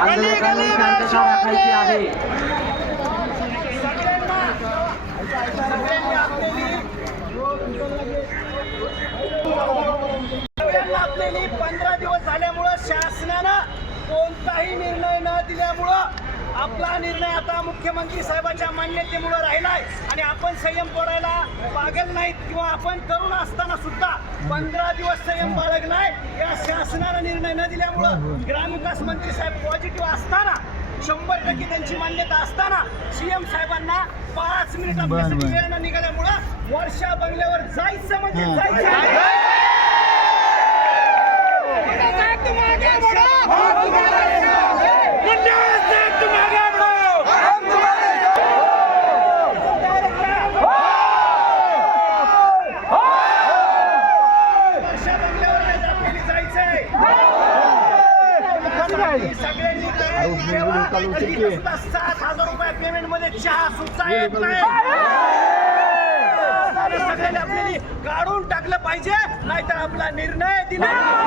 आंदोलकांनी शांतता राखायची आहे आपलेली पंधरा दिवस झाल्यामुळं शासनानं कोणताही निर्णय न दिल्यामुळं आपला निर्णय आता मुख्यमंत्री साहेबांच्या मान्यतेमुळं राहिलाय. आणि आपण संयम तोडायला पागल नाहीत किंवा आपण तरुण असताना सुद्धा पंधरा दिवस संयम बाळगलाय. या शासनानं निर्णय न दिल्यामुळं ग्रामविकास मंत्री साहेब पॉझिटिव्ह असताना शंभर टक्के त्यांची मान्यता असताना सीएम साहेबांना पाच मिनिट आपल्यासाठी वेळ न निघाल्यामुळं वर्षा बंगल्यावर जायचं म्हणजे जायचं वर्षा बंगल्यावर आज आपल्याला जायचंय. सगळ्यांनी तयारी ठेवा. नाहीतर इथं सुद्धा सात हजार रुपये पेमेंटमध्ये चहा सुद्धा येत नाही सगळ्यांनी आपल्याला काढून टाकलं पाहिजे नाहीतर आपला निर्णय दिला